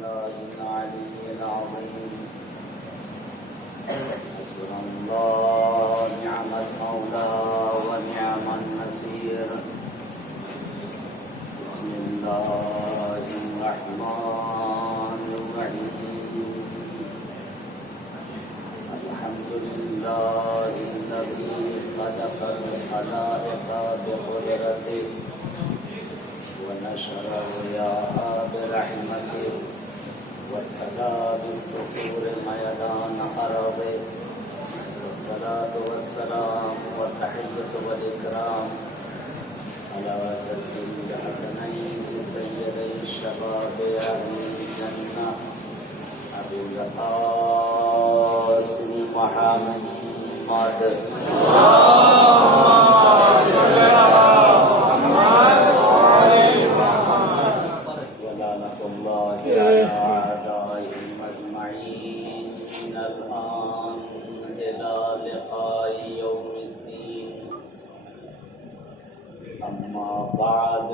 بالله العلي العظيم. حسبنا الله نعم المولى ونعم النصير. بسم الله الرحمن الرحيم. الحمد لله الذي خلق الخلائق بقدرته ونشر الرياح برحمته وابتدى بالصخور ميدان أرضه. والصلاة والسلام والتحية والإكرام على جد الحسنين سيدي الشباب أهل الجنة أبي القاسم محمد ولعنة الله على أعدائهم أجمعين من الآن إلى لقاء يوم الدين. أما بعد،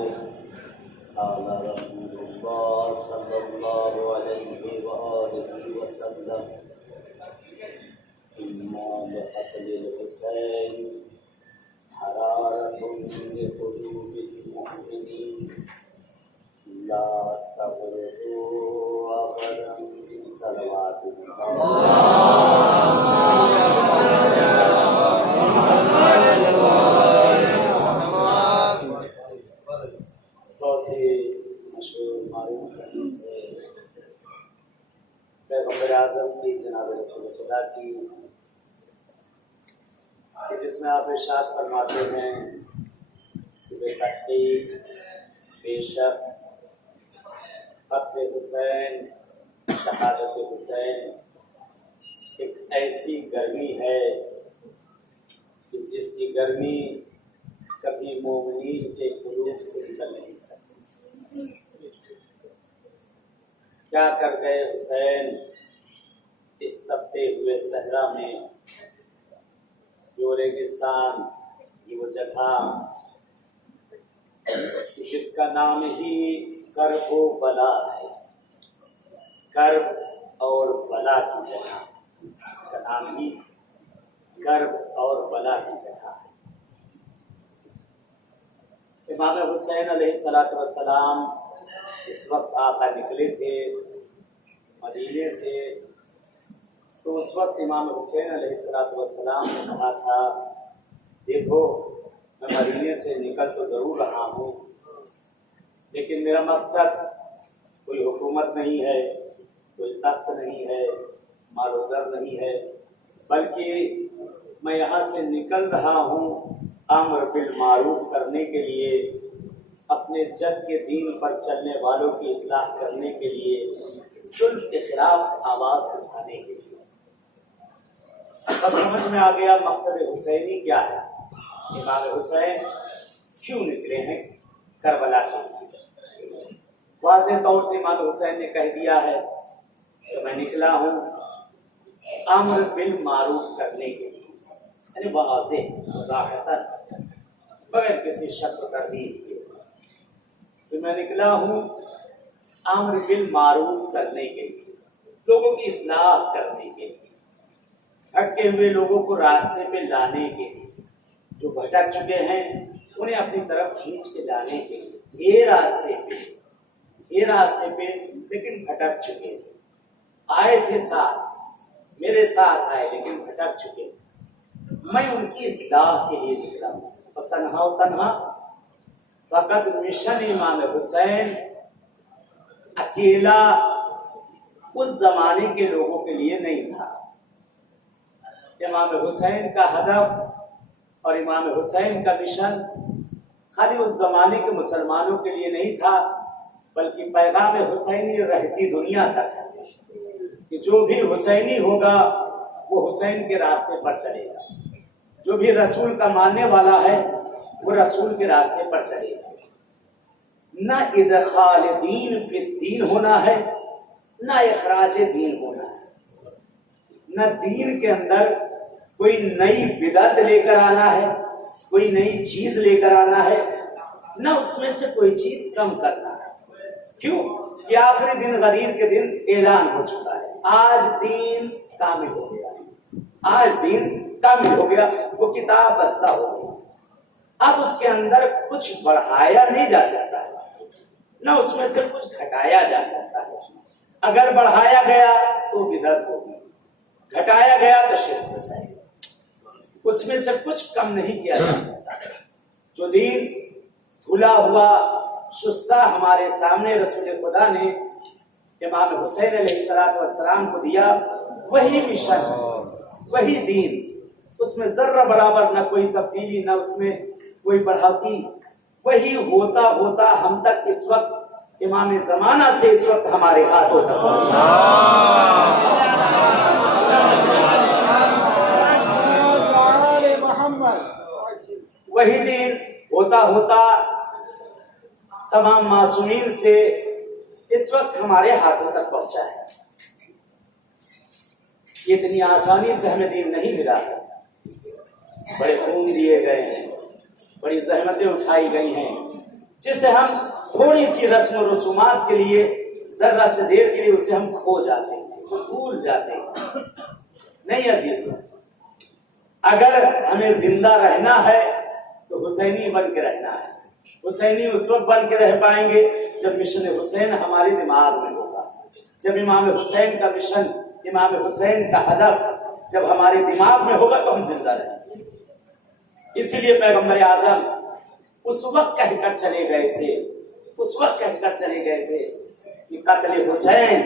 قال رسول الله صلى الله عليه وآله وسلم: إنا لقتل الحسين حرارة لقلوب المؤمنين لا تبردوا أبدا صلوات بہت ہی مشہور معروف حدیث ہے پیغمبر اعظم کی جناب رسول خدا کی، کہ جس میں آپ ارشاد فرماتے ہیں کہ بے تحقیق بے شک قتل حسین، شہادت حسین ایک ایسی گرمی ہے کہ جس کی گرمی کبھی مومنین کے قلوب سے نکل نہیں سکتی۔ کیا کر گئے حسین اس تپتے ہوئے صحرا میں، جو ریگستان، یہ وہ جگہ جس کا نام ہی کرب و بلا ہے، کرب اور بلا کی جگہ، اس کا نام ہی کرب اور بلا کی جگہ ہے۔ امام حسین علیہ السلام جس وقت آقا نکلے تھے مدینے سے، تو اس وقت امام حسین علیہ السلام نے کہا تھا: دیکھو میں مدینے سے نکل تو ضرور رہا ہوں، لیکن میرا مقصد کوئی حکومت نہیں ہے، کوئی تخت نہیں ہے، مال و زر نہیں ہے، بلکہ میں یہاں سے نکل رہا ہوں امر بالمعروف کرنے کے لیے، اپنے جد کے دین پر چلنے والوں کی اصلاح کرنے کے لیے، ظلم کے خلاف آواز اٹھانے کے لیے۔ بس سمجھ میں آ گیا مقصد حسینی کیا ہے، امام حسین کیوں نکلے ہیں کربلا کے لیے۔ واضح طور سے امام حسین نے کہہ دیا ہے کہ میں نکلا ہوں امر بالمعروف کرنے کے لیے، یعنی واضح وضاحتاً بغیر کسی شک و تردید کے کہ میں نکلا ہوں امر بالمعروف کرنے کے لیے، لوگوں کی اصلاح کرنے کے لیے، بھٹکے ہوئے لوگوں کو راستے پہ لانے کے لیے، جو بھٹک چکے ہیں انہیں اپنی طرف کھینچ کے لانے کے لیے، یہ راستے پہ لیکن بھٹک چکے، آئے تھے ساتھ، میرے ساتھ آئے لیکن بھٹک چکے، میں ان کی اصلاح کے لیے نکلا ہوں۔ اور تنہا فقط مشن امام حسین اکیلا اس زمانے کے لوگوں کے لیے نہیں تھا۔ امام حسین کا ہدف اور امام حسین کا مشن خالی اس زمانے کے مسلمانوں کے لیے نہیں تھا، بلکہ پیغام حسینی رہتی دنیا تک ہے کہ جو بھی حسینی ہوگا وہ حسین کے راستے پر چلے گا، جو بھی رسول کا ماننے والا ہے وہ رسول کے راستے پر چلے گا۔ نہ ادخال دین فی الدین ہونا ہے، نہ اخراج دین ہونا ہے، نہ دین کے اندر کوئی نئی بدعت لے کر آنا ہے، کوئی نئی چیز لے کر آنا ہے، نہ اس میں سے کوئی چیز کم کرنا ہے۔ کیوں؟ کہ آخری دن غدیر کے دن اعلان ہو چکا ہے، آج دین کامل ہو گیا، آج دین کامل ہو گیا، وہ کتاب بستہ ہو گئی، اب اس کے اندر کچھ بڑھایا نہیں جا سکتا ہے، نہ اس میں سے کچھ گھٹایا جا سکتا ہے۔ اگر بڑھایا گیا تو بدعت ہوگی، گھٹایا گیا تو شرک ہو جائے گا، اس میں سے کچھ کم نہیں کیا جا سکتا۔ جو دین دھلا ہوا شستہ ہمارے سامنے رسول خدا نے امام حسین علیہ السلام کو دیا، وہی مشن، وہی دین، اس میں ذرہ برابر نہ کوئی تبدیلی، نہ اس میں کوئی بڑھاتی، وہی ہوتا ہوتا ہم تک اس وقت امام زمانہ سے اس وقت ہمارے ہاتھوں تک پہنچا۔ وہی دین ہوتا ہوتا تمام معصومین سے اس وقت ہمارے ہاتھوں تک پہنچا ہے۔ اتنی آسانی سے ہمیں دین نہیں ملا ہے، بڑے خون دیے گئے ہیں، بڑی زحمتیں اٹھائی گئی ہیں، جسے ہم تھوڑی سی رسم و رسومات کے لیے ذرہ سے دیر کے لیے اسے ہم کھو جاتے ہیں، اسے بھول جاتے ہیں۔ نہیں عزیزوں، اگر ہمیں زندہ رہنا ہے تو حسینی بن کے رہنا ہے۔ حسینی اس وقت بن کے رہ پائیں گے جب مشن حسین ہمارے دماغ میں ہوگا، جب امام حسین کا مشن، امام حسین کا ہدف جب ہمارے دماغ میں ہوگا تو ہم زندہ رہیں گے۔ اسی لیے پیغمبر اعظم اس وقت کہہ کر چلے گئے تھے، اس وقت کہہ کر چلے گئے تھے کہ قتل حسین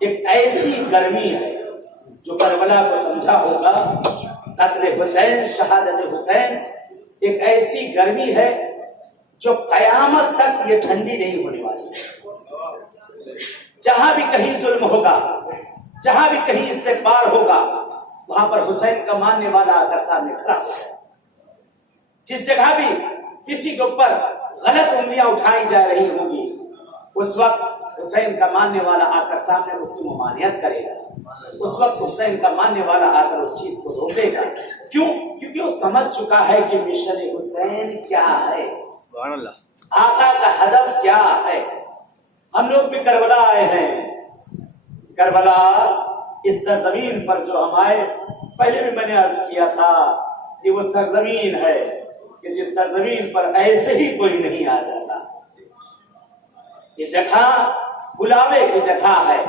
ایک ایسی گرمی ہے، جو کربلا کو سمجھا ہوگا، قتل حسین، شہادت حسین ایک ایسی گرمی ہے جو قیامت تک یہ ٹھنڈی نہیں ہونے والی۔ جہاں بھی کہیں ظلم ہوگا، جہاں بھی کہیں استکبار ہوگا، وہاں پر حسین کا ماننے والا آ کر سامنے کھڑا ہوگا۔ جس جگہ بھی کسی کے اوپر غلط انگلیاں اٹھائی جا رہی ہوں گی، اس وقت حسین کا ماننے والا آ کر سامنے اس کی ممانعت کرے گا، اس وقت حسین کا ماننے والا آ کر اس چیز کو روکے گا۔ کیوں؟ کیونکہ وہ سمجھ چکا ہے کہ مشن حسین کیا ہے، آقا کا ہدف کیا ہے۔ ہم لوگ بھی کربلا آئے ہیں، کربلا اس سرزمین پر جو ہم آئے، پہلے بھی میں نے عرض کیا تھا کہ وہ سرزمین ہے کہ جس سرزمین پر ایسے ہی کوئی نہیں آ جاتا۔ یہ جگہ بلاوے کی جگہ ہے،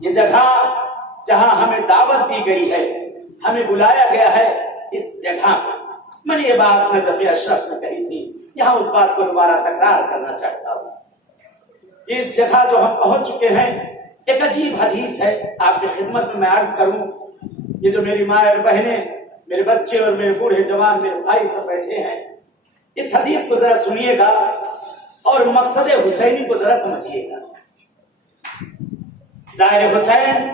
یہ جگہ جہاں ہمیں دعوت دی گئی ہے، ہمیں بلایا گیا ہے اس جگہ پر۔ میں نے یہ بات نجف اشرف میں کہی تھی، یہاں اس بات کو دوبارہ تکرار کرنا چاہتا ہوں کہ اس جگہ جو ہم پہنچ چکے ہیں، ایک عجیب حدیث ہے، آپ کی خدمت میں عرض کروں۔ یہ جو میری ماں اور بہنیں، میرے بچے اور میرے بوڑھے جوان، میرے بھائی سب بیٹھے ہیں، اس حدیث کو ذرا سنیے گا اور مقصد حسینی کو ذرا سمجھیے گا۔ ظاہر حسین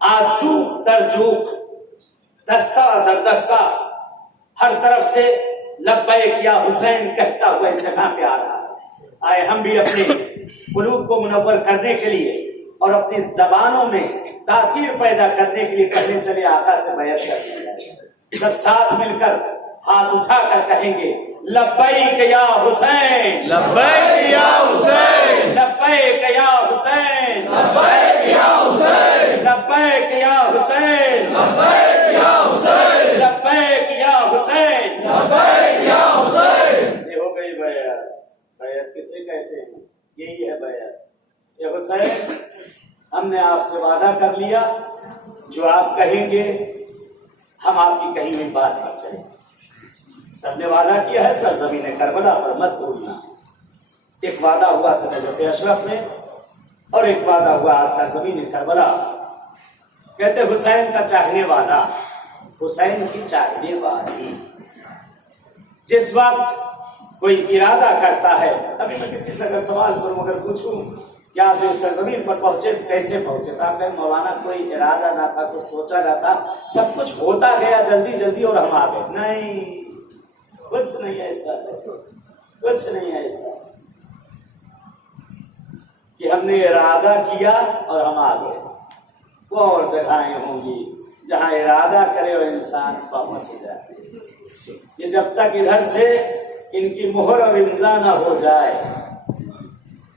آج جھوک در جھوک، دستہ در دستہ، ہر طرف سے لبیک یا حسین کہتا ہوا اس جگہ پہ آ رہا ہے۔ آئے ہم بھی اپنے قلوب کو منور کرنے کے لیے اور اپنی زبانوں میں تاثیر پیدا کرنے کے لیے کہنے چلے آقا سے بیعت کرنے جائیں۔ سب ساتھ مل کر ہاتھ اٹھا کر کہیں گے، لبیک یا حسین، لبیک یا حسین، لبیک یا حسین، لبیک یا حسین، لبیک یا حسین، لبیک یا حسین، لبیک یا حسین، لبیک یا حسین۔ یہ ہو گئی بیعت۔ بیعت کسے کہتے ہیں؟ یہی ہے بیعت۔ یہ حسین، ہم نے آپ سے وعدہ کر لیا، جو آپ کہیں گے ہم آپ کی کہیں ہوئی بات پر چلیں۔ سب نے وعدہ کیا ہے سرزمین کربلا پر مت بھولنا۔ ایک وعدہ ہوا تھا نجف اشرف میں، اور ایک وعدہ ہوا سرزمین کربلا۔ کہتے حسین کا چاہنے والا، حسین کی چاہنے والی۔ جس وقت کوئی ارادہ کرتا ہے، ابھی میں کسی سے اگر سوال کروں، اگر پوچھوں کہ آپ جو اس سرزمین پر پہنچے کیسے پہنچے، تو آپ کہیں مولانا کوئی ارادہ نہ تھا، کچھ سوچا نہ تھا، سب کچھ ہوتا گیا جلدی جلدی اور ہم آ گئے۔ نہیں، کچھ نہیں ایسا ہے، کچھ نہیں ایسا کہ ہم نے ارادہ کیا اور ہم آ گئے۔ وہ اور جگہیں ہوں گی جہاں ارادہ کرے اور انسان پہنچ جائے۔ یہ جب تک ادھر سے ان کی مہر اور امضا نہ ہو جائے،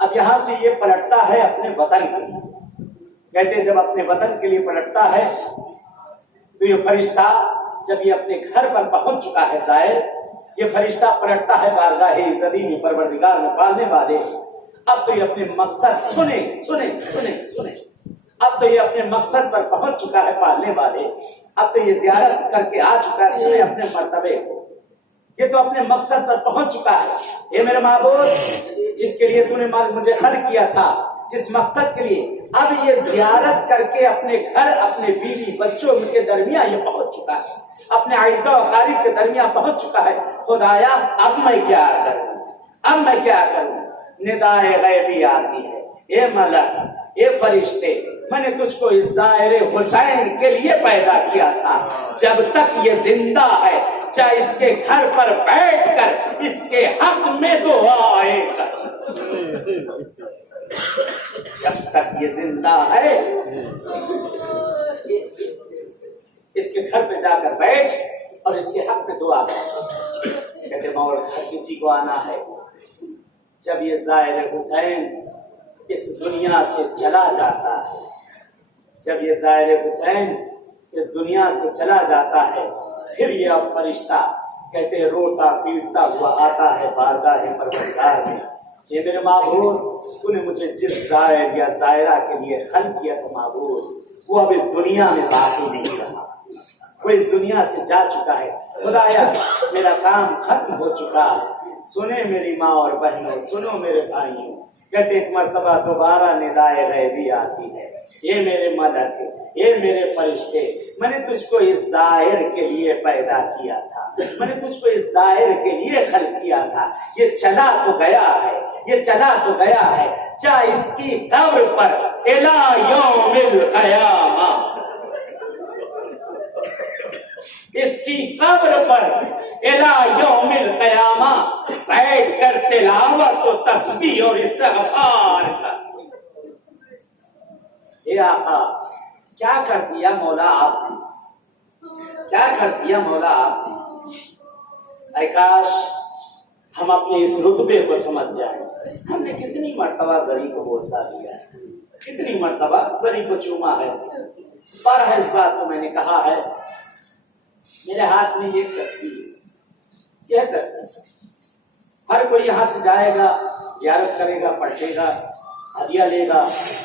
اب یہاں سے یہ پلٹتا ہے اپنے وطن کے لیے. کہتے ہیں جب اپنے وطن کے لیے پلٹتا ہے تو یہ فرشتہ جب یہ اپنے گھر پر پہنچ چکا ہے زائر، یہ فرشتہ پلٹتا ہے بارگاہ عزتی میں، پروردگار میں پالنے والے. اب تو یہ اپنے مقصد سنیں اب تو یہ اپنے مقصد پر پہنچ چکا ہے پالنے والے. اب تو یہ زیارت کر کے آ چکا ہے، سنیں اپنے مرتبے کو، یہ تو اپنے مقصد پر پہنچ چکا ہے. اے میرے معبود، جس کے لیے تو نے مجھے خلق کیا تھا، جس مقصد کے لیے، اب یہ زیارت کر کے اپنے گھر، اپنے بیوی بچوں کے درمیان یہ پہنچ چکا ہے، اپنے اعزاء و اقارب کے درمیان پہنچ چکا ہے. خدایا اب میں کیا کروں؟ ندائے غیبی آتی ہے، اے ملک، اے فرشتے، میں نے تجھ کو اس زائر حسین کے لیے پیدا کیا تھا. جب تک یہ زندہ ہے، چاہے اس کے گھر پر بیٹھ کر اس کے حق میں دعائیں کر. جب تک یہ زندہ ہے اس کے گھر پہ جا کر بیٹھ اور اس کے حق میں دعا کر. کہتے مور گھر کسی کو آنا ہے جب یہ زائر حسین اس دنیا سے چلا جاتا ہے. جب یہ زائر حسین اس دنیا سے چلا جاتا ہے، پھر یہ اب فرشتہ کہتے ہیں روتا پیٹتا ہوا آتا ہے بارگاہ پروردگار میں. یہ میرے معبود، تو نے مجھے جس زائر یا زائرہ کے لیے خلق کیا تھا معبود، وہ اب اس دنیا میں باقی نہیں رہا، وہ اس دنیا سے جا چکا ہے. خدایا میرا کام ختم ہو چکا ہے. سنیں میری ماں اور بہنوں، سنو میرے بھائیوں. کہتے ایک مرتبہ دوبارہ ندائے غیبی آتی ہے، یہ میرے ملک، یہ میرے فرشتے، میں نے تجھ کو اس ظاہر کے لیے پیدا کیا تھا، میں نے تجھ کو اس ظاہر کے لیے خلق کیا تھا. یہ چلا تو گیا ہے، چاہے اس کی قبر پر الی یوم القیامہ، اس کی قبر پر الی یوم القیامہ بیٹھ کر تلاوت و تسبیح اور استغفار کر. اے آقا، کیا کر دیا مولا آپ نے، اے کاش ہم اپنے اس رتبے کو سمجھ جائیں. ہم نے کتنی مرتبہ زری کو بوسا دیا ہے، کتنی مرتبہ زری کو چوما ہے. بارہ اس بات کو میں نے کہا ہے، میرے ہاتھ میں یہ تصویر، ہر کوئی یہاں سے جائے گا، زیارت کرے گا، پڑھے گا، ہدیہ لے گا،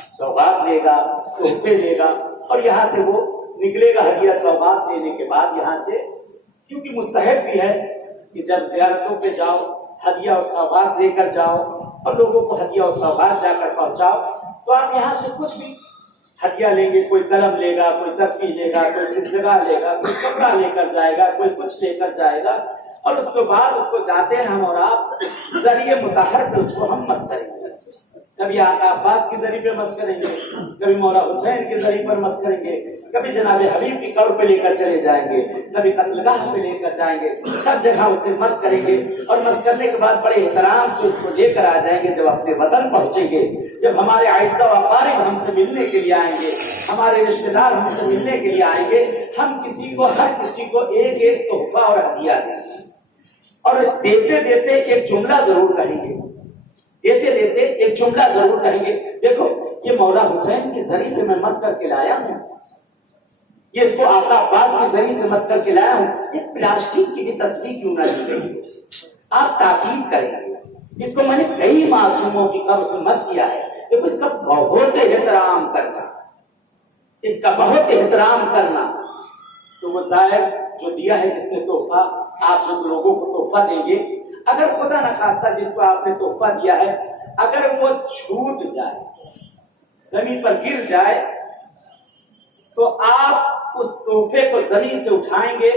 سوغات لے گا، تحفے لے گا، اور یہاں سے وہ نکلے گا ہدیہ سوغات لینے کے بعد یہاں سے. کیونکہ مستحب بھی ہے کہ جب زیارتوں پہ جاؤ ہدیہ اور سوغات لے کر جاؤ اور لوگوں کو ہدیہ اور سوغات جا کر پہنچاؤ. تو آپ یہاں سے کچھ بھی ہدیہ لیں گے، کوئی قلم لے گا، کوئی تسبیح لے گا، کوئی سجدہ لے گا، کوئی کپڑا لے کر جائے گا، کوئی کچھ لے کر جائے گا، اور اس کے بعد اس کو جاتے ہیں ہم اور آپ ذریعے مطہر پہ اس کو ہم مس کریں گے. کبھی آقا عباس کے ذریعے پہ مس کریں گے، کبھی مولا حسین کے ذریعے پر مس کریں گے، کبھی جناب حبیب کی قبر پہ لے کر چلے جائیں گے، کبھی قتلگاہ پہ لے کر جائیں گے. سب جگہ اسے مس کریں گے، اور مس کرنے کے بعد بڑے احترام سے اس کو لے کر آ جائیں گے. جب اپنے وطن پہنچیں گے، جب ہمارے اعزاء و اقارب ہم سے ملنے کے لیے آئیں گے، ہمارے رشتے دار ہم سے ملنے کے لیے آئیں گے، ہم ہر کسی کو ایک ایک تحفہ اور ہدیہ دیں گے. اور دیتے ایک جملہ ضرور کہیں گے، ایک جملہ ضرور کہیں گے. دیکھو یہ مولا حسین کے ذریعے سے میں مس کر کے لایا ہوں، یہ اس کو آقا عباس کے ذریعے سے مس کر کے لایا ہوں. ایک پلاسٹک کی بھی تصویر کیوں نہ لی گئی، آپ تاکید کریں گے. اس کو میں نے کئی معصوموں کی قبر سے مس کیا ہے. دیکھو اس کا بہت احترام کرنا، اس کا بہت احترام کرنا. تو وہ ظاہر جو دیا ہے جس نے تحفہ، آپ جو لوگوں کو تحفہ دیں گے، اگر خدا نخواستہ جس کو آپ نے تحفہ دیا ہے اگر وہ چھوٹ جائے، زمین پر گر جائے، تو آپ اس تحفے کو زمین سے اٹھائیں گے،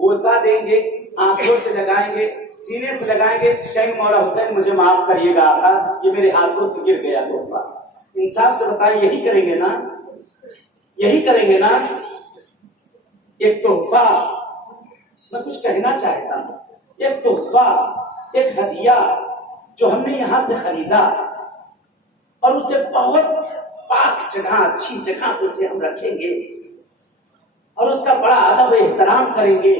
بوسا دیں گے، آنکھوں سے لگائیں گے، سینے سے لگائیں گے، کہیں مولا حسین مجھے معاف کریے گا آقا، یہ میرے ہاتھوں سے گر گیا تحفہ. انصاف سے بتائیں، یہی کریں گے نا؟ ایک تحفہ، میں کچھ کہنا چاہتا ہوں، ایک تحفہ، ایک ہدیہ جو ہم نے یہاں سے خریدا اور اسے بہت پاک جگہ، اچھی جگہ پر اسے ہم رکھیں گے اور اس کا بڑا ادب و احترام کریں گے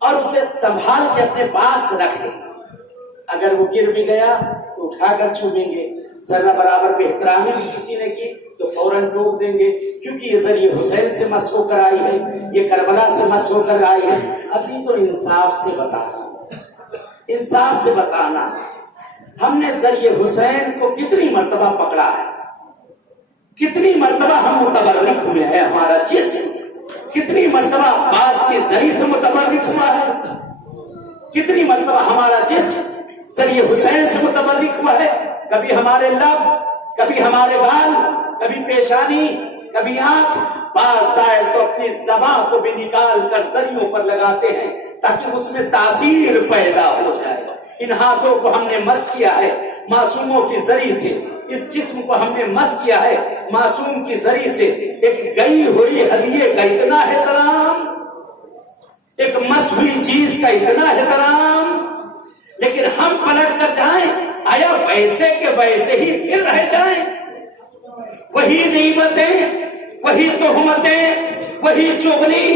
اور اسے سنبھال کے اپنے پاس رکھ لیں. اگر وہ گر بھی گیا تو تو اٹھا کر چومیں گے، ذرہ برابر بے بھی کسی نے کی تو فوراً ٹوک دیں گے، کیونکہ یہ ذریعہ حسین سے مس ہو کر آئی ہے، یہ کربلا سے مس ہو کر آئی ہے۔ عزیز و انصاف سے بتانا، انصاف سے بتانا، ہم نے ذریعہ حسین کو کتنی مرتبہ پکڑا ہے، کتنی مرتبہ ہم متبرک ہوئے ہیں، ہمارا جسم کتنی مرتبہ عباس کے ذریعے سے متبرک ہوا ہے، کتنی مرتبہ ہمارا جسم ذریعہ حسین سے متبرک ہوا ہے۔ کبھی ہمارے لب، کبھی ہمارے بال، کبھی پیشانی، کبھی آنکھ، بعض زائد تو اپنی زبان کو بھی نکال کر ذریعوں پر لگاتے ہیں تاکہ اس میں تاثیر پیدا ہو جائے۔ ان ہاتھوں کو ہم نے مس کیا ہے معصوموں کی ذریعے سے، اس جسم کو ہم نے مس کیا ہے معصوم کی ذریعے سے۔ ایک گئی ہوئی ہدیے کا اتنا احترام، ایک مس ہوئی چیز کا اتنا احترام، لیکن ہم پلٹ کر جائیں، آیا ویسے کے ویسے ہی پھر رہ جائیں، وہی غیبتیں، وہی تہمتیں، وہی چغلی،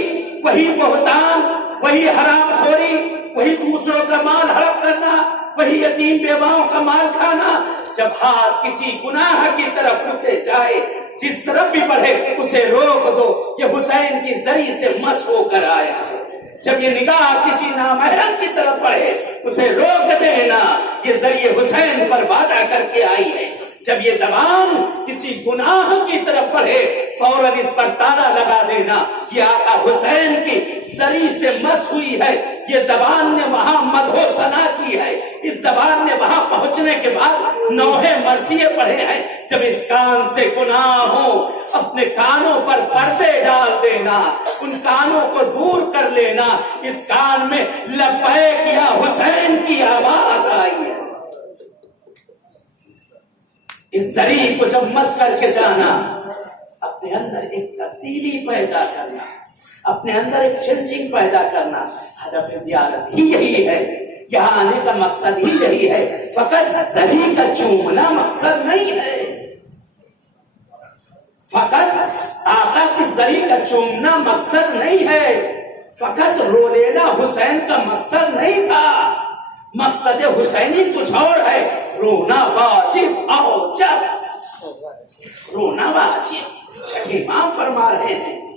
وہی بہتان، وہی حرام خوری، وہی دوسروں کا مال ہڑپ کرنا، وہی یتیم بیواؤں کا مال کھانا۔ جب ہاتھ کسی گناہ کی طرف اٹھے جائے، جس طرف بھی بڑھے اسے روک دو، یہ حسین کی ذریعے سے مس ہو کر آیا ہے۔ جب یہ نگاہ کسی نامحرم کی طرف بڑھے اسے روک دینا، یہ ذریعہ حسین پر وعدہ کر کے آئی ہے۔ جب یہ زبان کسی گناہ کی طرف بڑھے فوراً اس پر تالا لگا دینا، یہ آقا حسین کی ذریعے سے مس ہوئی ہے، یہ زبان نے وہاں مدح و ثنا کی ہے، اس زبان نے وہاں پہنچنے کے بعد نوحے مرثیے پڑھے ہیں۔ جب اس کان سے گناہ ہو اپنے کانوں پر پردے ڈال دینا، ان کانوں کو دور کر لینا، اس کان میں لبیک یا حسین کی آواز آئی ہے۔ اس ذریعے کو جب مس کر کے جانا، اپنے اندر ایک تبدیلی پیدا کرنا، اپنے اندر ایک چینجنگ پیدا کرنا، ہدف زیارت ہی یہی ہے، یہاں آنے کا مقصد ہی یہی ہے۔ فقط ذریعے کا چومنا مقصد نہیں ہے، فقط آقا کی ذریعے کا چومنا مقصد نہیں ہے، فقط رو لینا حسین کا مقصد نہیں تھا، مقصد حسینی کچھ اور ہے۔ رونا واجب اوجب، رونا واجب۔ چھٹے امام فرما رہے ہیں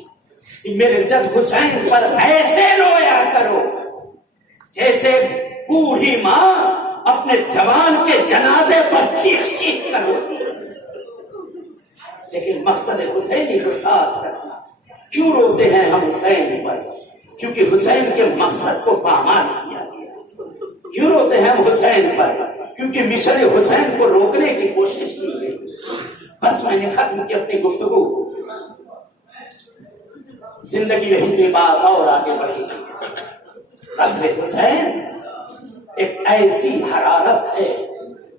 کہ میرے جب حسین پر ایسے رویا کرو جیسے بوڑھی ماں اپنے جوان کے جنازے پر چیخ چیخ کر روتی ہے، لیکن مقصد حسینی کو ساتھ رکھنا۔ کیوں روتے ہیں ہم حسین پر؟ کیونکہ حسین کے مقصد کو پامال کیا گیا۔ کیوں روتے ہیں ہم حسین پر؟ کیونکہ مشن حسین کو روکنے کی کوشش کی گئی۔ بس میں نے ختم کی اپنی گفتگو، زندگی رہی تو بات اور آگے بڑھی۔ قتل حسین ایک ایسی حرارت ہے،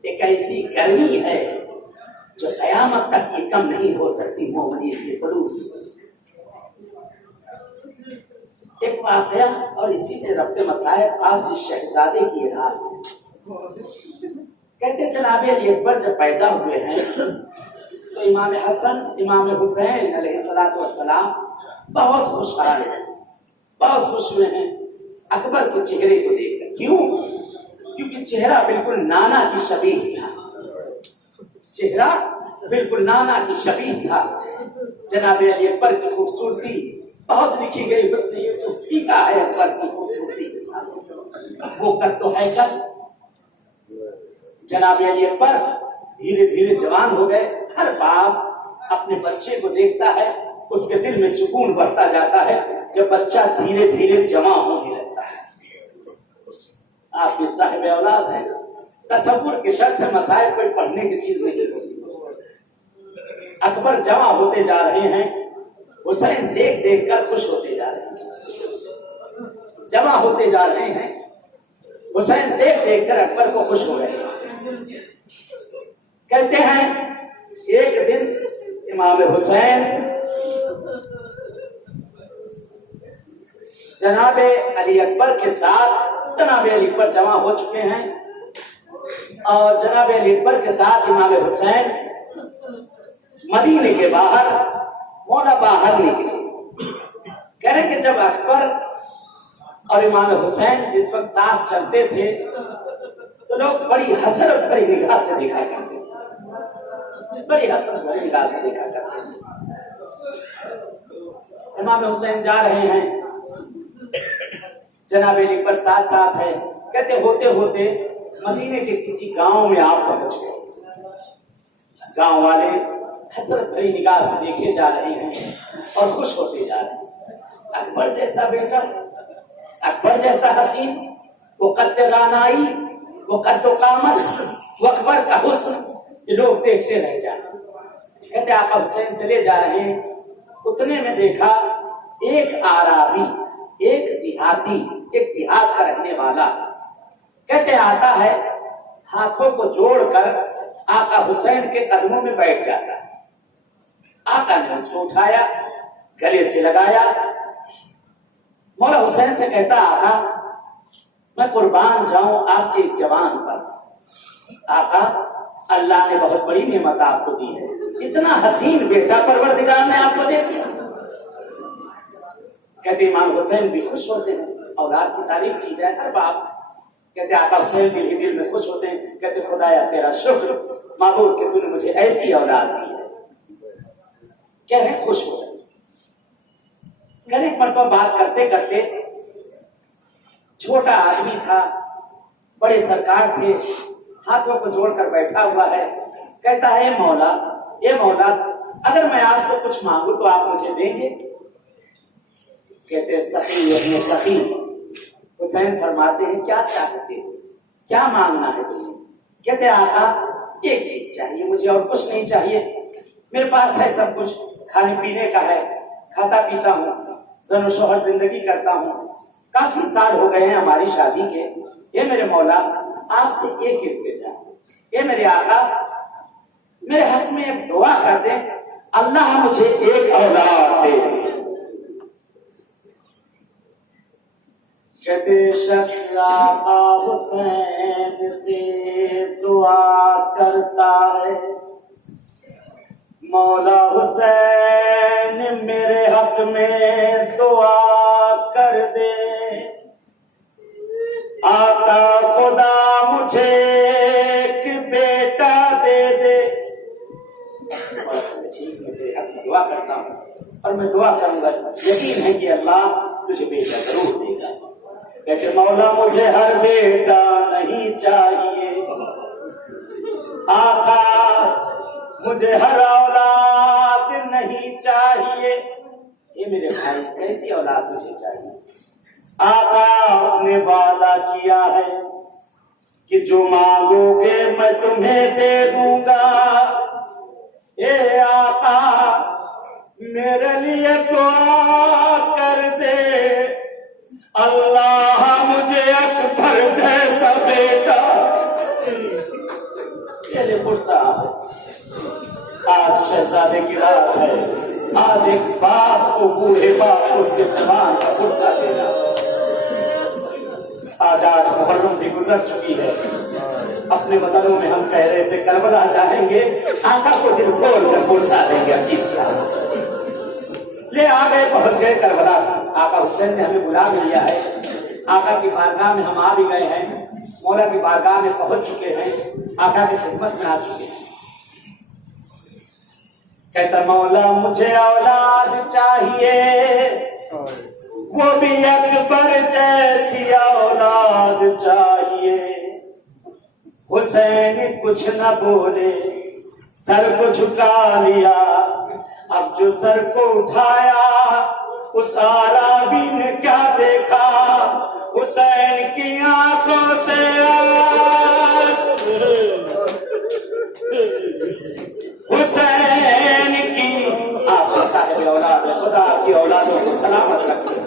ایک ایسی گرمی ہے جو قیامت تک یہ کم نہیں ہو سکتی مومنین کے قلوب سے۔ ایک واقعہ اور اسی سے ربط مسائل آج جس شہزادے کی رات کہتے جناب علی اکبر جب پیدا ہوئے ہیں تو امام حسن امام حسین علیہ السلام بہت خوشحال ہیں، بہت خوش ہوئے ہیں اکبر کے چہرے کو دیکھ کر۔ کیوں؟ کیونکہ چہرہ بالکل نانا کی شبیہ تھا، چہرہ بالکل نانا کی شبیہ تھا۔ جناب علی اکبر کی خوبصورتی بہت لکھی گئی، حسن یوسف پھیکا ہے اکبر کی خوبصورتی کے ساتھ، وہ قد تو ہے قد۔ جناب علی اکبر دھیرے دھیرے جوان ہو گئے۔ ہر باپ اپنے بچے کو دیکھتا ہے، اس کے دل میں سکون بڑھتا جاتا ہے جب بچہ دھیرے دھیرے جوان ہونے لگتا ہے۔ آپ کے صاحب اولاد ہیں، تصور کے شرط مسائل پر پڑھنے کی چیز نہیں ہوتی۔ اکبر جوان ہوتے جا رہے ہیں، حسین دیکھ دیکھ کر خوش ہوتے جا رہے ہیں، جوان ہوتے جا رہے ہیں، حسین دیکھ دیکھ کر اکبر کو خوش ہو رہے ہیں۔ کہتے ہیں ایک دن امام حسین جناب علی اکبر کے ساتھ، جناب علی اکبر جمع ہو چکے ہیں اور جناب علی اکبر کے ساتھ امام حسین مدینے کے باہر مولا باہر نکلے۔ کہہ رہے کہ جب اکبر اور امام حسین جس وقت ساتھ چلتے تھے تو لوگ بڑی حسرت بڑی نگاہ سے دیکھا کرتے، بڑی حسرت بڑی نگاہ سے دیکھا کرتے۔ امام حسین جا رہے ہیں، جناب علی پر ساتھ ساتھ ہے، کہتے ہوتے ہوتے مدینے کے کسی گاؤں میں آپ پہنچ گئے۔ گاؤں والے حسرت بھری نگاہ سے دیکھے جا رہے ہیں اور خوش ہوتے جا رہے ہیں۔ اکبر جیسا بیٹا، اکبر جیسا حسین، وہ قد رانائی، وہ قد و قامت، وہ اکبر کا حسن، یہ لوگ دیکھتے رہ جاتے۔ کہتے آقا حسین چلے جا رہے ہیں، اتنے میں دیکھا ایک آرابی، ایک دیہاتی، ایک دیہات کا رہنے والا، کہتے آتا ہے ہاتھوں کو جوڑ کر آقا حسین کے قدموں میں بیٹھ جاتا ہے۔ آقا نے اس کو اٹھایا، گلے سے لگایا، مولا حسین سے کہتا آقا میں قربان جاؤں آپ کے اس جوان پر، آقا اللہ نے بہت بڑی نعمت آپ کو دی ہے، اتنا حسین بیٹا پروردگار نے آپ کو دے دیا۔ کہتے امام حسین بھی خوش ہوتے ہیں، اولاد کی تعریف کی جائے ہر باپ، کہتے آقا حسین دل ہی دل میں خوش ہوتے ہیں، کہتے خدایا تیرا شکر معبود کہ تو نے مجھے ایسی اولاد دی ہے۔ کہہ رہے خوش ہو رہے، کہہ رہے مرتبہ بات کرتے کرتے چھوٹا آدمی تھا، بڑے سرکار تھے، ہاتھوں کو جوڑ کر بیٹھا ہوا ہے، کہتا ہے اے مولا اگر میں آپ سے کچھ مانگوں تو آپ مجھے دیں گے؟ کہتے سخی ابن سخی، حسین فرماتے ہیں کیا چاہتے ہو، کیا مانگنا ہے تمہیں؟ کہتے آقا ایک چیز چاہیے مجھے اور کچھ نہیں چاہیے، میرے پاس ہے سب کچھ، کھانے پینے کا ہے، کھاتا پیتا ہوں، زن و شوہر زندگی کرتا ہوں، کافی سال ہو گئے ہیں ہماری شادی کے، اے میرے مولا آپ سے ایک التجا، اے میرے آقا میرے حق میں ایک دعا کر دیں، اللہ مجھے ایک اولاد دے۔ کہتے شخص آقا حسین سے دعا کرتا ہے، مولا حسین میرے حق میں دعا کر دے، آقا خدا مجھے ایک بیٹا دے دے۔ ٹھیک میں تیرے حق میں دعا کرتا ہوں اور میں دعا کروں گا، یقین ہے کہ اللہ تجھے بیٹا ضرور دے گا۔ کہتے مولا مجھے ہر بیٹا نہیں چاہیے، آقا مجھے ہر اولاد نہیں چاہیے، یہ میرے بھائی کیسی اولاد مجھے چاہیے؟ آقا آپ نے وعدہ کیا ہے کہ جو مانگو گے میں تمہیں دے دوں گا، اے آقا میرے لیے دعا کر دے، اللہ مجھے اکبر جیسا بیٹا۔ چلے پرسا آج شہزادے کی رات ہے، آج ایک باپ کو، بوڑھے باپ کو اس کے جوان کا پرسا دینا۔ آج 8 محرم بھی گزر چکی ہے، اپنے وطنوں میں ہم کہہ رہے تھے کربلا جائیں گے، آقا کو دل کھول کر پرسا دیں گے، 21 سال لے آ گئے، پہنچ گئے کربلا۔ آقا حسین نے ہمیں بلا لیا ہے، آقا کی بارگاہ میں ہم آ بھی گئے ہیں، مولا کی بارگاہ میں پہنچ چکے ہیں، آقا کی خدمت میں آ چکے ہیں۔ کہتا مولا مجھے اولاد چاہیے، وہ بھی اکبر جیسی اولاد چاہیے۔ حسین کچھ نہ بولے، سر کو جھکا لیا، اب جو سر کو اٹھایا اس عربی نے کیا دیکھا، حسین کی آنکھوں سے حسین کی آپ صاحب اولاد خدا آپ کی اولادوں کو سلامت رکھے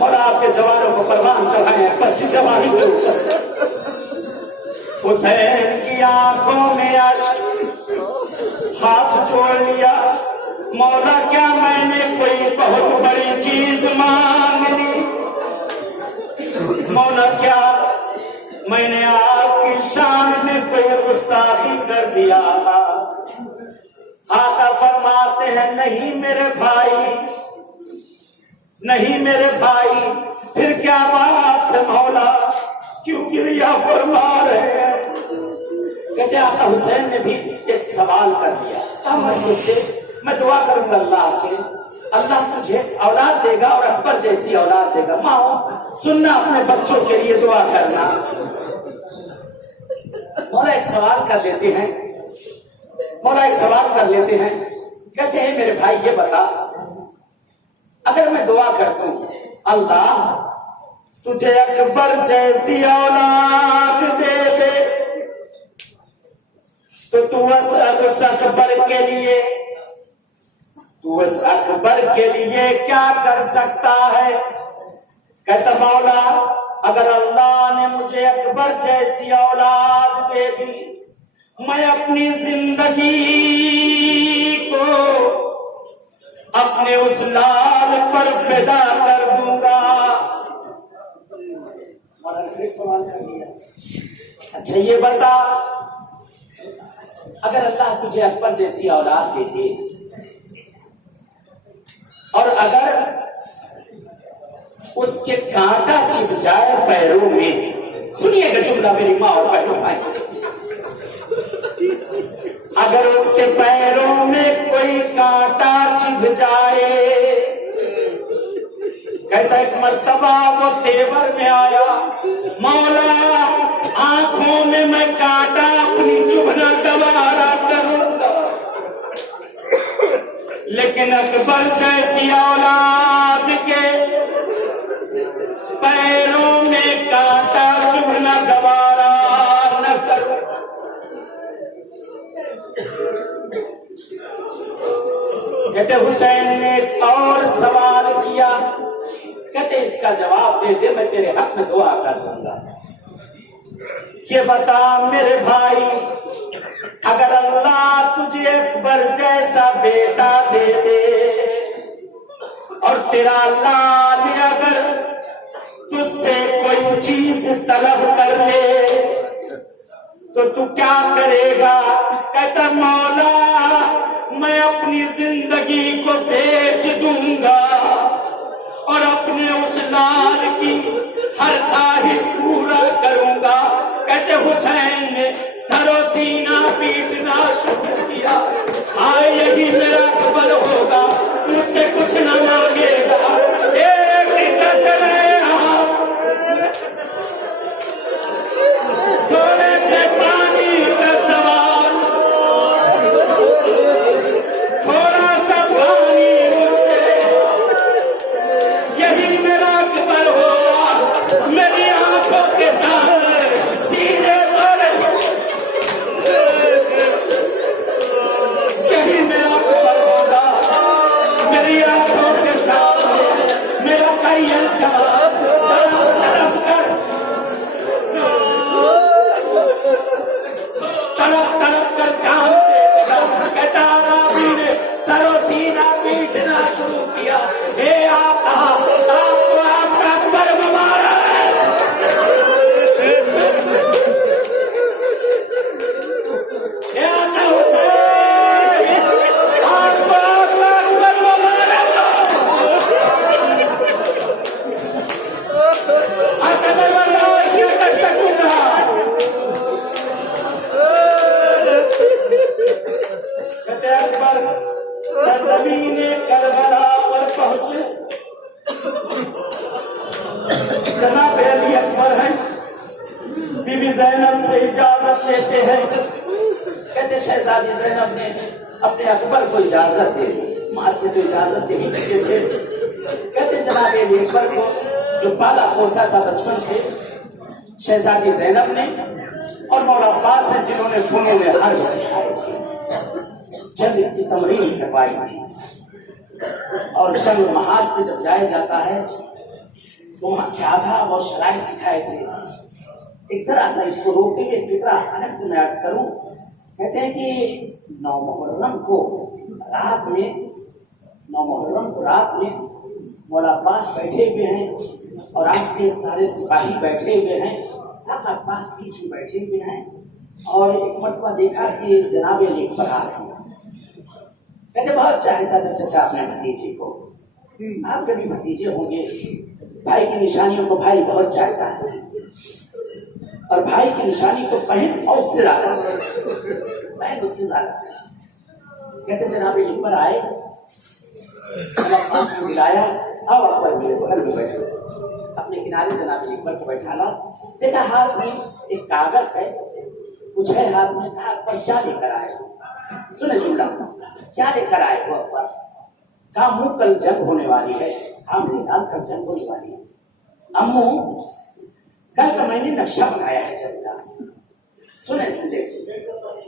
اور آپ کے جوانوں کو پروان چڑھائیں، جوانی حسین کی آنکھوں میں اشک، ہاتھ جوڑ لیا، مولا کیا میں نے کوئی بہت بڑی چیز مانگ لی؟ مولا کیا میں نے آپ کی شان میں کوئی گستاخی کر دیا تھا؟ آقا فرماتے ہیں نہیں میرے بھائی، نہیں میرے بھائی، پھر کیا بات ہے مولا؟ کیوں گریہ فرما رہے ہیں؟ کہتے آقا حسین نے بھی ایک سوال کر دیا، احمد مجھ سے، میں دعا کروں گا اللہ سے، اللہ تجھے اولاد دے گا اور اکبر جیسی اولاد دے گا، ماں سننا اپنے بچوں کے لیے دعا کرنا۔ مولا ایک سوال کر لیتے ہیں، کہتے ہیں میرے بھائی یہ بتا، اگر میں دعا کرتا ہوں اللہ تجھے اکبر جیسی اولاد دے دے تو تو اس اکبر کے لیے کیا کر سکتا ہے؟ کہتا مولا اگر اللہ نے مجھے اکبر جیسی اولاد دے دی، میں اپنی زندگی کو اپنے اس لال پر فدا کر دوں گا۔ مولانا نے سوال کر لیا، اچھا یہ بتا اگر اللہ تجھے اکبر جیسی اولاد دے دے اور اگر اس کے کانٹا چھپ جائے پیروں میں، سنیے گا جملہ میری ماں اور بہنوں بھائی، اگر اس کے پیروں میں کوئی کانٹا چھپ جائے، کہتا ایک مرتبہ وہ تیور میں آیا، مولا آنکھوں میں میں کانٹا اپنی چبھنا گوارا کروں گا، لیکن اکبر جیسی اولاد کے پیروں میں کانٹا چبھنا گوارا نہ کروں۔ کہتے حسین نے ایک اور سوال کیا، کہتے اس کا جواب دے دے میں تیرے حق میں دعا کر دوں گا۔ یہ بتا میرے بھائی اگر اللہ تجھے اکبر جیسا بیٹا دے دے اور تیرا لال اگر تجھ سے کوئی چیز طلب کر لے تو تو کیا کرے گا؟ کہتا مولا میں اپنی زندگی کو بیچ دوں گا اور اپنے اس لال کی ہر خواہش پورا کروں گا۔ کہتے حسین نے سر و سینہ پیٹنا شروع کیا، آئے یہی میرا اکبر ہوگا، مجھ سے کچھ نہ مانگے گا، ایک قدر تھوڑے سے پانی کا سوال، تھوڑا سا پانی مجھ سے، یہی میرا اکبر ہوگا، میری آنکھوں کے سامنے سیدھے پر یہی میرا اکبر ہوگا، میری آنکھوں کے سامنے میرا قیل جواب تڑپ کر جانتے گا۔ کہتا رابی نے سر و سینہ پیٹنا شروع کیا، اے آقا آپ کو آپ کا اکبر مبارک ہے، اے آقا حسین آپ کو آپ کا اکبر مبارک ہے، آقا میں برداشت نہ کر سکوں گا۔ کہتے اکبر سرزمین کربلا پر پہنچے، جناب علی اکبر ہیں، بی بی زینب سے اجازت لیتے ہیں، کہتے شہزادی زینب نے اپنے اکبر کو اجازت دے دی، ماں سے تو اجازت نہیں دیتے تھے۔ کہتے جناب علی اکبر کو جو پالا پوسا تھا بچپن سے شہزادی زینب نے اور مولا عباس ہیں جنہوں نے فنون حرب سکھائی تھی، جنگ کی تمرین کروائی تھی، اور جنگ محاذ پہ جب جایا جاتا ہے تو وہاں کے آداب اور شرائط سکھائے تھے۔ ایک ذرا سا اس کو روکتے ہوئے ایک فکرہ الگ سے میں عرض کروں، کہتے ہیں کہ 9 محرم کو رات میں مولا عباس بیٹھے ہوئے ہیں اور آپ کے سارے سپاہی بیٹھے ہوئے ہیں، آقا عباس بیچ میں بیٹھے ہوئے ہیں، اور ایک مرتبہ دیکھا کہ جناب علی اکبر آ رہے ہیں۔ کہتے بہت چاہتا تھا چچا اپنے بھتیجے کو، آپ کے بھی بھتیجے ہوں گے، بھائی کی نشانیوں کو بھائی بہت چاہتا ہے۔ اور بھائی کی نشانی کو بہن بہت سے زیادہ چاہیے، بہن اس سے زیادہ چاہیے۔ کہتے جناب اکبر آئے، عباس کو دلایا، اب اکبر میرے بغل میں بیٹھے، اپنے کنارے جناب اکبر کو بیٹھانا، دیکھا ہاتھ میں ایک کاغذ ہے، کچھ ہے ہاتھ میں، کہا اکبر کیا لے کر آئے؟ سنے جملہ، کیا لے کر آئے وہ اکبر؟ کہا منہ کل جنگ ہونے والی ہے، ہم نے کہا کل جنگ ہونے والی ہے، امو کل کا میں نے نقشہ بنایا ہے جنگ کا، سنے جملے،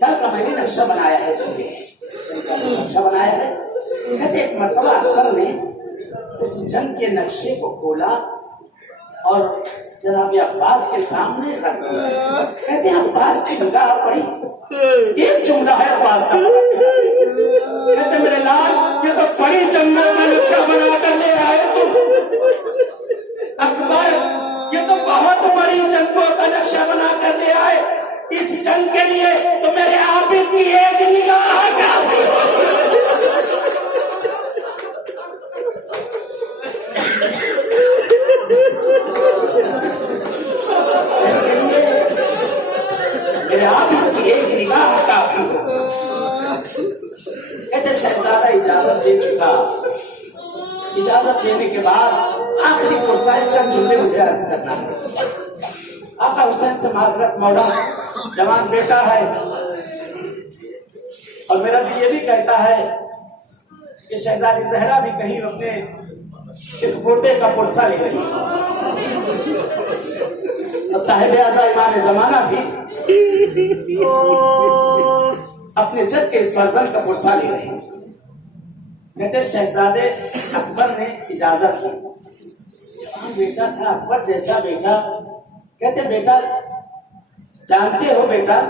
کل کا میں نے نقشہ بنایا ہے جنگ کا نقشہ بنایا ہے۔ کہتے ایک مرتبہ اکبر نے اس جنگ کے نقشے کو کھولا اور جناب عباس کے سامنے رکھ دیا۔ کہتے ہیں عباس کی نگاہ پڑی، ایک جملہ ہے عباس کا، کہتے میرے لال یہ تو بڑی جنگل کا نقشہ بنا کر لے آئے تم اکبر، یہ تو بہت بڑی جنگوں کا نقشہ بنا کر لے آئے، اس جنگ کے لیے تو میرے عابد کی ایک نگاہ کافی میرے عابد کی ایک نگاہ کافی ہو۔ کہتے شہزادہ اجازت دے چکا، اجازت دینے کے بعد آخری فرصت چند جملے مجھے عرض کرنا ہے۔ آقا حسین سے معذرت مولا، جوان بیٹا ہے اور میرا دل یہ بھی کہتا ہے کہ شہزادی زہرا بھی کہیں اپنے اس پردے کا پرسہ لے رہی اور صاحب اعظم امام زمانہ بھی اپنے جد کے اس فرزند کا پرسہ لے رہی ہیں۔ کہتے شہزادے اکبر نے اجازت دی، جوان بیٹا تھا اکبر جیسا بیٹا، کہتے بیٹا جانتے ہو بیٹا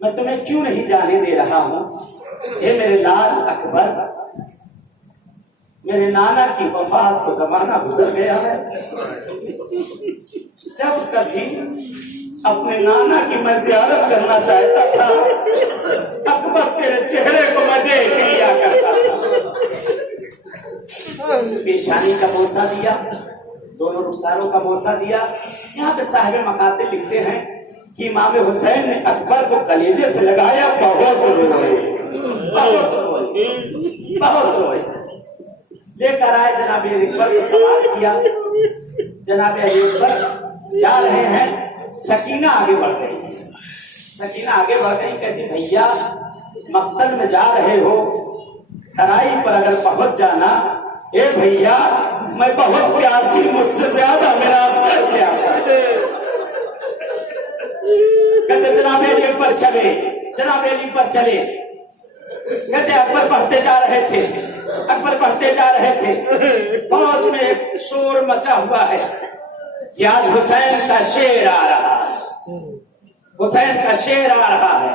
میں تمہیں کیوں نہیں جانے دے رہا ہوں؟ اے میرے لال اکبر، میرے نانا کی وفات کو زمانہ گزر گیا ہے، جب کبھی اپنے نانا کی میں زیارت کرنا چاہتا تھا اکبر تیرے چہرے کو میں دیکھ لیا کرتا تھا۔ پیشانی کا بوسہ دیا، دونوں رخساروں کا بوسہ دیا۔ یہاں پہ صاحب مقاتل لکھتے ہیں کہ امام حسین نے اکبر کو کلیجے سے لگایا، بہت روئے، بہت روئے۔ لے کر آئے جناب اکبر کو سوال کیا، جناب اکبر جا رہے ہیں، سکینہ آگے بڑھ گئی، سکینہ آگے بڑھ گئی، کہتی بھیا مقتل میں جا رہے ہو، ترائی پر اگر پہنچ جانا، اے بھیا میں بہت پیاسی، مجھ سے زیادہ میرا عسکر پیاسا ہے۔ کہتے جناب علی پر چلے، جناب علی پر چلے، کہتے اکبر بڑھتے جا رہے تھے، اکبر بڑھتے جا رہے تھے، فوج میں ایک شور مچا ہوا ہے کہ آج حسین کا شیر آ رہا ہے، حسین کا شیر آ رہا ہے۔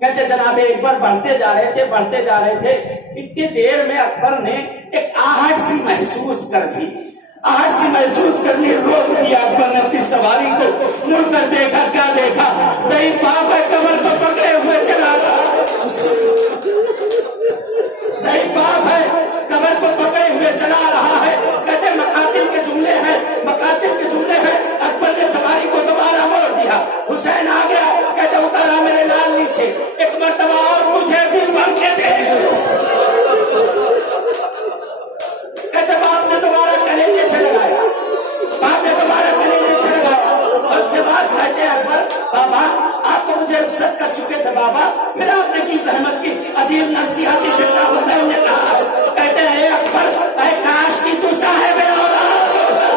کہتے جناب اکبر بڑھتے جا رہے تھے، بڑھتے جا رہے تھے، اتنی دیر میں اکبر نے ایک آہٹ سی محسوس کر دی، آہٹ سی محسوس کر لی، روک دیا اکبر نے اپنی سواری کو، مڑ کر دیکھا، کیا دیکھا؟ ضعیف باپ ہے کمر کو پکڑے ہوئے چلا رہا ہے، ضعیف باپ ہے کمر کو پکڑے ہوئے چلا رہا ہے۔ کہتے مقاتل کے جملے ہیں، مقاتل کے جملے ہیں، اکبر نے سواری کو دوبارہ موڑ دیا، حسین آ گیا، کہتے اترا میرے لال نیچے، ایک مرتبہ اور مجھے دل بھر کے دے۔ کہتے باپ نے دوبارہ کلیجے سے لگایا، باپ نے دوبارہ کلیجے سے لگایا، اور اس کے بعد کہتے اکبر بابا آپ تو مجھے رخصت کر چکے تھے بابا، پھر آپ نے کی زحمت کی؟ عجیب نصیحتی فتنہ حسین نے کہا، کہتے ہیں اکبر اے کاش کی تو صاحب اولاد ہوتا،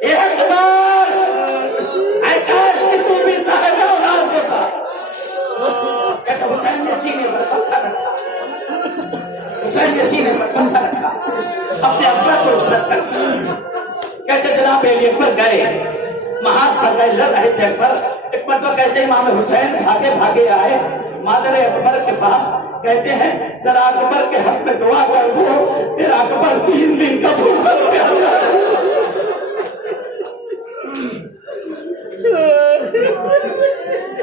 اے اکبر اے کاش کی تو بھی صاحب اولاد ہوتا۔ کہتے حسین نے سینے پر پتھر رکھا، حسین نے سینے پر پتھر رکھا، اپنے اکبر کو رخصت کر دیا۔ کہتے جناب علی اکبر گئے، محاذ پر گئے، لڑ رہے تھے اکبر، ایک مرتبہ کہتے امام حسین بھاگے بھاگے آئے مادر اکبر کے پاس، کہتے ہیں ذرا اکبر کے حق میں دعا کر دو، تیرا اکبر 3 دن کا بھوکا پیاسا ہے۔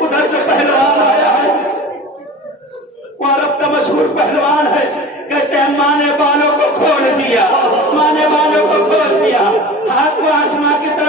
ادھر جو پہلوان آیا ہے وہ عرب کا مشہور پہلوان ہے، کہتے ہیں ماں نے بالوں کو کھول دیا، ماں نے بالوں کو کھول دیا، ہاتھ کو آسمان کی طرف